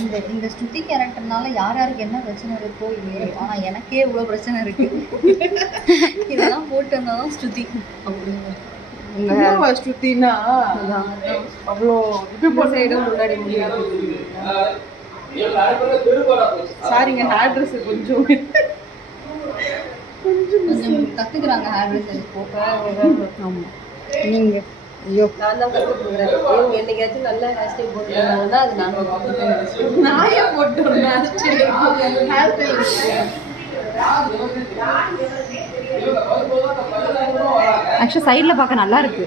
இந்த ஸ்ருதி கேரக்டர்னால யார் யாருக்கு என்ன பிரச்சனை இருக்கோ இல்லையோ, ஆனால் எனக்கே இவ்வளோ பிரச்சனை இருக்கு. இதெல்லாம் போட்டு இருந்தாலும் ஸ்ருதி அப்படிங்க. ஸ்ருதினா அவ்வளோ சைடும் முன்னாடி முடியாது. சாரிங்க, ஹேர் ட்ரெஸ் கொஞ்சம் கொஞ்சம் கற்றுக்குறாங்க ஹேர் ட்ரெஸ் போக. ஆமாம். நீங்கள் ஐயோ நான் தான் கற்றுக் கொடுக்குறேன். இவங்க என்னைக்காச்சும் நல்ல ஹேர் ஸ்டைல் போட்டுருந்தாங்கன்னா அது நான் ஏன் போட்டு ஹேர் ஸ்டைல் ஆக்சுவலாக சைடில் பார்க்க நல்லா இருக்கு.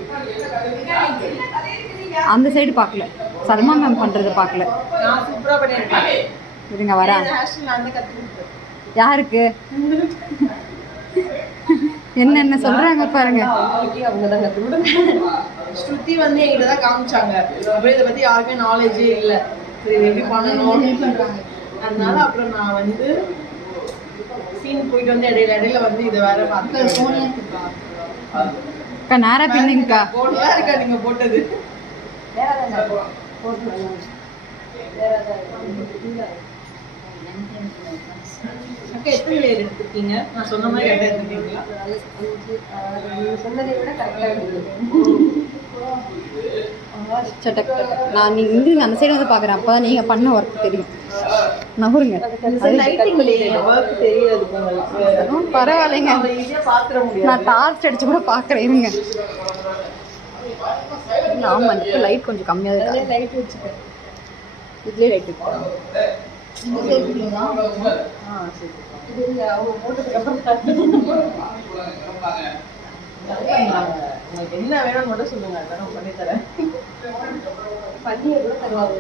அந்த சைடு பார்க்கல, சல்மா மேம் பண்ணுறதை பார்க்கல. நான் சூப்பராக பண்ணியிருக்கேன். இருங்க வரேன். நான் தான் கற்றுக்கிட்டேன். யாருக்கு என்னென்ன சொல்கிறாங்க பாருங்க. அவங்க தான் கற்றுக் கொடுங்க. ஸ்ருதி வந்து எங்கிட்ட தான் காமிச்சாங்க. அப்புறம் இதை பற்றி யாருக்குமே நாலேஜே இல்லை. சரி இது எப்படி பண்ணணும் அதனால அப்புறம் நான் வந்து சீன் போயிட்டு வந்து இடையில வந்து இதை வேற பார்த்தேன். அக்கா நேரா பின்னுங்கக்கா. போனலாம் இருக்கா நீங்க போட்டது? அக்கா எத்தனை லேயர் எடுத்துருக்கீங்க? நான் சொன்ன மாதிரி கரெக்டாக எடுத்துருக்கீங்களா? சொன்னதை விட கரெக்டாக சட்டக் நான் நீங்கள் அந்த சைடு வந்து பார்க்குறேன். அப்போ தான் நீங்கள் பண்ண ஒர்க் தெரியும். நகருங்க. பரவாயில்லைங்க, நான் டார்ச் அடிச்சு கூட பார்க்குறேன். இருங்க. ஆமாம், இந்த லைட் கொஞ்சம் கம்மியாக இருக்கு. லைட் வச்சுட்டேன். இதுலேயே லைட் இருக்கு. இது இல்லை, அவங்க போட்டதுக்கப்புறம் உங்களுக்கு என்ன வேணும்னு மட்டும் சொல்லுங்க, அதான் நான் பண்ணி தரேன். பண்ணியை கூட தருவாங்க.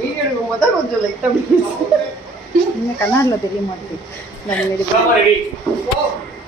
வீடியோ எடுக்கும்போது தான் கொஞ்சம் லைட்டாக இன்னும் கண்ணாடியில் தெரிய மாட்டேங்குது.